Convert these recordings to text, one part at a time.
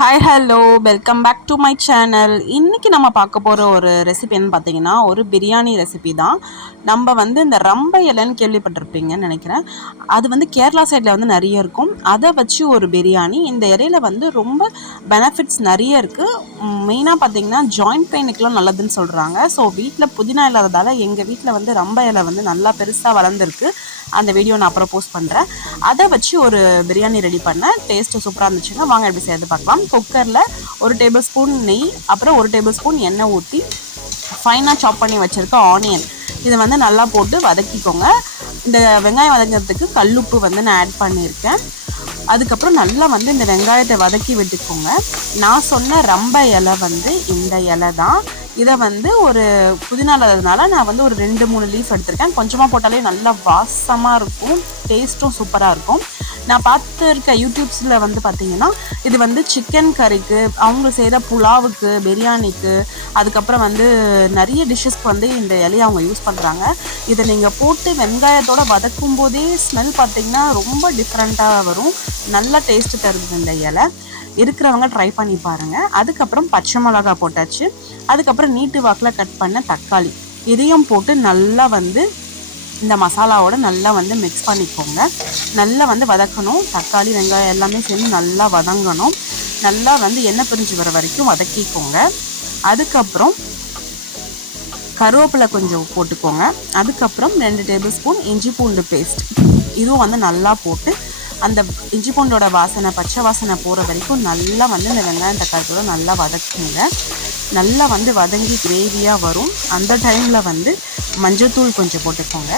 Hi hello welcome back to my channel இன்றைக்கி நம்ம பார்க்க போகிற ஒரு ரெசிபி என்னன்னு பார்த்தீங்கன்னா ஒரு பிரியாணி ரெசிபி தான். நம்ம வந்து இந்த ரம்ப இலைன்னு கேள்விப்பட்டிருப்பீங்கன்னு நினைக்கிறேன். அது வந்து கேரளா சைடில் வந்து நிறைய இருக்கும். அதை வச்சு ஒரு பிரியாணி இந்த இலையில வந்து ரொம்ப பெனிஃபிட்ஸ் நிறைய இருக்குது மெயினாக பார்த்தீங்கன்னா ஜாயிண்ட் பெயினுக்கெலாம் நல்லதுன்னு சொல்கிறாங்க ஸோ வீட்டில் புதினா இல்லாததால் எங்கள் வீட்டில் வந்து ரம்ப இலை வந்து நல்லா பெருசாக வளர்ந்துருக்கு. அந்த வீடியோ நான் அப்புறம் போஸ்ட் பண்ணுறேன் அதை வச்சு ஒரு பிரியாணி ரெடி பண்ணேன். டேஸ்ட்டு சூப்பராக இருந்துச்சுன்னா வாங்க எப்படி சேர்த்து பார்க்கலாம். குக்கரில் ஒரு டேபிள் ஸ்பூன் நெய் அப்புறம் ஒரு டேபிள் ஸ்பூன் எண்ணெய் ஊற்றி ஃபைனாக சாப் பண்ணி வச்சுருக்க ஆனியன் இதை வந்து நல்லா போட்டு வதக்கிக்கோங்க. இந்த வெங்காயம் வதங்கிறதுக்கு கல்லுப்பு வந்து நான் ஆட் பண்ணியிருக்கேன். அதுக்கப்புறம் நல்லா வந்து இந்த வெங்காயத்தை வதக்கி விட்டுக்கோங்க. நான் சொன்ன ரம்ப இலை வந்து இந்த இலை தான். இதை வந்து ஒரு புதினா இல்லாததுனால நான் வந்து ஒரு ரெண்டு மூணு லீஃப் எடுத்திருக்கேன். கொஞ்சமாக போட்டாலே நல்லா வாசமாக இருக்கும் டேஸ்ட்டும் சூப்பராக இருக்கும். நான் பார்த்துருக்க யூடியூப்ஸில் வந்து பார்த்தீங்கன்னா இது வந்து சிக்கன் கறிக்கு அவங்க செய்கிற புலாவுக்கு பிரியாணிக்கு அதுக்கப்புறம் வந்து நிறைய டிஷ்ஷஸ்க்கு வந்து இந்த இலையை அவங்க யூஸ் பண்ணுறாங்க இதை நீங்கள் போட்டு வெங்காயத்தோடு வதக்கும் போதே ஸ்மெல் பார்த்தீங்கன்னா ரொம்ப டிஃப்ரெண்ட்டாக வரும். நல்ல டேஸ்ட்டு தருது இந்த இலை. இருக்கிறவங்க ட்ரை பண்ணி பாருங்கள் அதுக்கப்புறம் பச்சை மிளகா போட்டாச்சு. அதுக்கப்புறம் நீட்டு வாக்கில் கட் பண்ண தக்காளி. இதையும் போட்டு நல்லா வந்து இந்த மசாலாவோட நல்லா வந்து மிக்ஸ் பண்ணிக்கோங்க. நல்லா வந்து வதக்கணும். தக்காளி வெங்காயம் எல்லாமே சேர்ந்து நல்லா வதங்கணும். நல்லா வந்து எண்ணெய் பிரிஞ்சு வர வரைக்கும் வதக்கிக்கோங்க. அதுக்கப்புறம் கருவேப்பிலை கொஞ்சம் போட்டுக்கோங்க. அதுக்கப்புறம் ரெண்டு டேபிள் ஸ்பூன் இஞ்சி பூண்டு பேஸ்ட் இதுவும் வந்து நல்லா போட்டு அந்த இஞ்சி பூண்டோட வாசனை பச்சை வாசனை போகிற வரைக்கும் நல்லா வந்து இந்த வெங்காயம் தக்காளியோட நல்லா வதக்குங்க. நல்லா வந்து வதங்கி கிரேவியாக வரும். அந்த டைமில் வந்து மஞ்சள்தூள் கொஞ்சம் போட்டுக்கோங்க.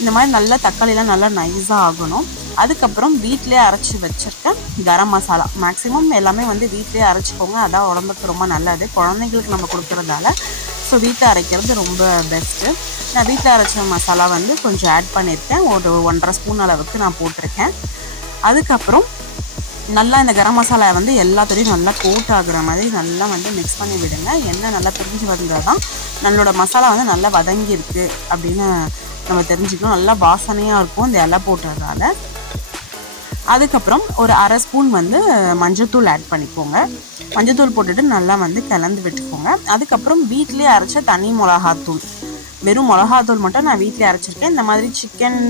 இந்த மாதிரி நல்லா தக்காளிலாம் நல்லா நைஸாக ஆகணும். அதுக்கப்புறம் வீட்டிலே அரைச்சி வச்சுருக்க கரம் மசாலா. மேக்ஸிமம் எல்லாமே வந்து வீட்டிலே அரைச்சிக்கோங்க. அதான் உடம்புக்கு ரொம்ப நல்லது. குழந்தைங்களுக்கு நம்ம கொடுக்குறதால. ஸோ வீட்டில் அரைக்கிறது ரொம்ப பெஸ்ட்டு நான் வீட்டில் அரைச்ச மசாலா வந்து கொஞ்சம் ஆட் பண்ணியிருக்கேன் ஒரு ஒன்றரை ஸ்பூன் அளவுக்கு நான் போட்டிருக்கேன். அதுக்கப்புறம் நல்லா இந்த கரம் மசாலா வந்து எல்லாத்துலேயும் நல்லா கோட் ஆகுற மாதிரி நல்லா வந்து மிக்ஸ் பண்ணி விடுங்க. எண்ணெய் நல்லா பிரிஞ்சு வந்தால் தான் நம்மளோட மசாலா வந்து நல்லா வதங்கியிருக்கு அப்படின்னு நம்ம தெரிஞ்சுக்கணும். நல்லா வாசனையாக இருக்கும் இந்த இலை போட்டுறதால அதுக்கப்புறம் ஒரு அரை ஸ்பூன் வந்து மஞ்சத்தூள் ஆட் பண்ணிக்கோங்க. மஞ்சத்தூள் போட்டுட்டு நல்லா வந்து கலந்து விட்டுக்கோங்க. அதுக்கப்புறம் வீட்லேயே அரைச்ச தனி மிளகாத்தூள் வெறும் மிளகாத்தூள் மட்டும் நான் வீட்டிலே அரைச்சிருக்கேன். இந்த மாதிரி சிக்கன்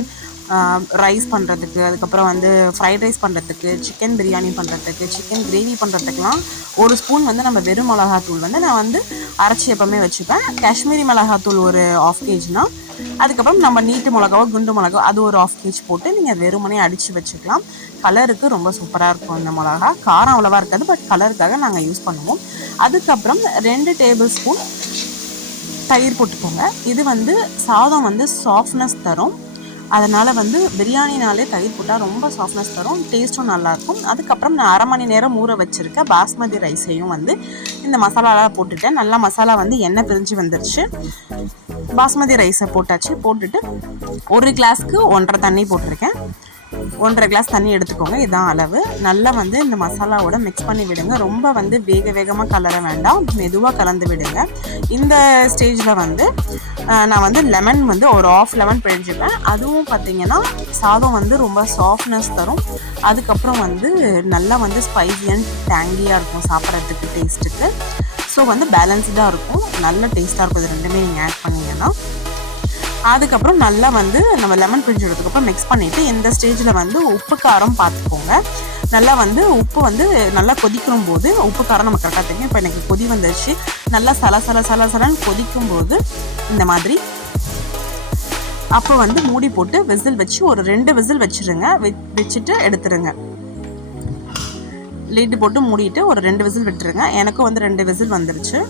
ரைஸ் பண்ணுறதுக்கு அதுக்கப்புறம் வந்து ஃப்ரைட் ரைஸ் பண்ணுறதுக்கு சிக்கன் பிரியாணி பண்ணுறதுக்கு சிக்கன் கிரேவி பண்ணுறதுக்குலாம் ஒரு ஸ்பூன் வந்து நம்ம வெறும் மிளகாத்தூள் வந்து நான் வந்து அரைச்சி எப்போவுமே வச்சுப்பேன். காஷ்மீரி மிளகாத்தூள் ஒரு ஆஃப் கேஜ்னால் அதுக்கப்புறம் நம்ம நீட்டு மிளகாவோ குண்டு மிளகா அது ஒரு ஆஃப் கேஜ் போட்டு நீங்கள் வெறுமனே அடித்து வச்சுக்கலாம். கலருக்கு ரொம்ப சூப்பராக இருக்கும் இந்த மிளகா. காரம் அவ்வளோவா இருக்காது பட் கலருக்காக நாங்கள் யூஸ் பண்ணுவோம். அதுக்கப்புறம் ரெண்டு டேபிள் ஸ்பூன் தயிர் போட்டுக்கோங்க. இது வந்து சாதம் வந்து சாஃப்ட்னஸ் தரும். அதனால் வந்து பிரியாணினாலே தயிர் போட்டால் ரொம்ப சாஃப்ட்னஸ் தரும் டேஸ்ட்டும் நல்லாயிருக்கும் அதுக்கப்புறம் நான் அரை மணி நேரம் ஊற வச்சுருக்க பாஸ்மதி ரைஸையும் வந்து இந்த மசாலாலாம் போட்டுட்டேன். நல்லா மசாலா வந்து எண்ணெய் பிரிஞ்சு வந்துருச்சு. பாஸ்மதி ரைஸை போட்டாச்சு. போட்டுட்டு ஒரு கிளாஸ்க்கு ஒன்றரை தண்ணி போட்டிருக்கேன். ஒன்றரை கிளாஸ் தண்ணி எடுத்துக்கோங்க. இதுதான் அளவு. நல்லா வந்து இந்த மசாலாவோட மிக்ஸ் பண்ணி விடுங்க. ரொம்ப வந்து வேக வேகமாக கலர வேண்டாம். மெதுவாக கலந்து விடுங்க. இந்த ஸ்டேஜில் வந்து நான் வந்து லெமன் வந்து ஒரு ஆஃப் லெமன் பிழிஞ்சுப்பேன். அதுவும் பார்த்திங்கன்னா சாதம் வந்து ரொம்ப சாஃப்ட்னஸ் தரும். அதுக்கப்புறம் வந்து நல்லா வந்து ஸ்பைசி அண்ட் டேங்கியாக இருக்கும் சாப்பிட்றதுக்கு டேஸ்ட்டுக்கு ஸோ வந்து பேலன்ஸ்டாக இருக்கும். நல்ல டேஸ்ட்டாக இருக்கும். இது ரெண்டுமே நீங்கள் ஆட் பண்ணிங்கன்னா. அதுக்கப்புறம் நல்லா வந்து நம்ம லெமன் பிரிஞ்சு எடுத்துக்கப்புறம் மிக்ஸ் பண்ணிவிட்டு இந்த ஸ்டேஜில் வந்து உப்பு காரம் பார்த்துக்கோங்க நல்லா வந்து உப்பு வந்து நல்லா கொதிக்கும் போது உப்பு காரம் நம்ம கரெக்டாக தெரியும். இப்போ எனக்கு கொதி வந்துருச்சு. நல்லா சல சல சல சலன்னு கொதிக்கும் போது இந்த மாதிரி அப்போ வந்து மூடி போட்டு விசில் வச்சு ஒரு ரெண்டு விசில் வச்சுருங்க. வச்சுட்டு எடுத்துருங்க. லிட்டு போட்டு மூடிட்டு ஒரு ரெண்டு விசில் விட்டுருங்க. எனக்கும் வந்து ரெண்டு விசில் வந்துருச்சு.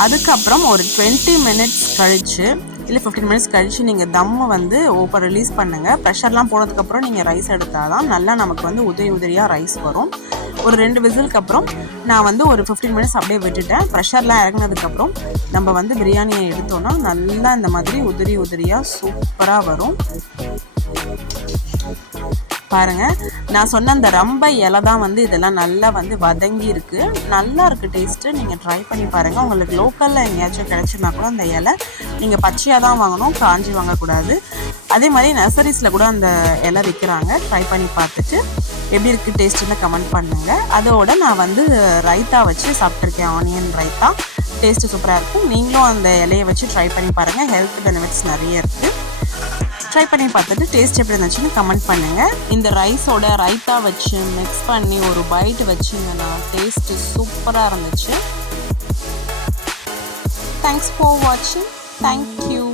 அதுக்கப்புறம் ஒரு டுவெண்ட்டி மினிட்ஸ் கழித்து இல்லை ஃபிஃப்டீன் மினிட்ஸ் கழித்து நீங்கள் தம்மை வந்து ஓப்பன் ரிலீஸ் பண்ணுங்கள் ப்ரெஷர்லாம் போனதுக்கப்புறம் நீங்கள் ரைஸ் எடுத்தால் தான் நல்லா நமக்கு வந்து உதிரி உதிரியாக ரைஸ் வரும். ஒரு ரெண்டு விசிலுக்கு அப்புறம் நான் வந்து ஒரு ஃபிஃப்டீன் மினிட்ஸ் அப்படியே விட்டுட்டேன். ப்ரெஷர்லாம் இறங்கினதுக்கப்புறம் நம்ம வந்து பிரியாணியை எடுத்தோன்னா நல்லா இந்த மாதிரி உதிரி உதிரியாக சூப்பராக வரும். பாருங்கள் நான் சொன்ன அந்த ரொம்ப இலை தான் வந்து இதெல்லாம் நல்லா வந்து வதங்கி இருக்குது நல்லா இருக்குது டேஸ்ட்டு நீங்கள் ட்ரை பண்ணி பாருங்கள் உங்களுக்கு லோக்கலில் எங்கேயாச்சும் கிடச்சுன்னா கூட அந்த இலை நீங்கள் பச்சையாக தான் வாங்கணும் காஞ்சி வாங்கக்கூடாது. அதே மாதிரி நர்சரிஸில் கூட அந்த இலை விற்கிறாங்க ட்ரை பண்ணி பார்த்துட்டு எப்படி இருக்குது டேஸ்ட்டுன்னு கமெண்ட் பண்ணுங்கள் அதோட நான் வந்து ரைத்தா வச்சு சாப்பிட்ருக்கேன் ஆனியன் ரைத்தா. டேஸ்ட்டு சூப்பராக இருக்கும் நீங்களும் அந்த இலையை வச்சு ட்ரை பண்ணி பாருங்கள் ஹெல்த் பெனிஃபிட்ஸ் நிறைய இருக்குது ட்ரை பண்ணி பார்த்துட்டு டேஸ்ட் எப்படி இருந்துச்சுன்னு கமெண்ட் பண்ணுங்கள் இந்த ரைஸோட ரைத்தா வச்சு மிக்ஸ் பண்ணி ஒரு பைட் வச்சிங்கன்னா டேஸ்ட்டு சூப்பராக இருந்துச்சு. தேங்க்ஸ் ஃபார் வாட்சிங் தேங்க்யூ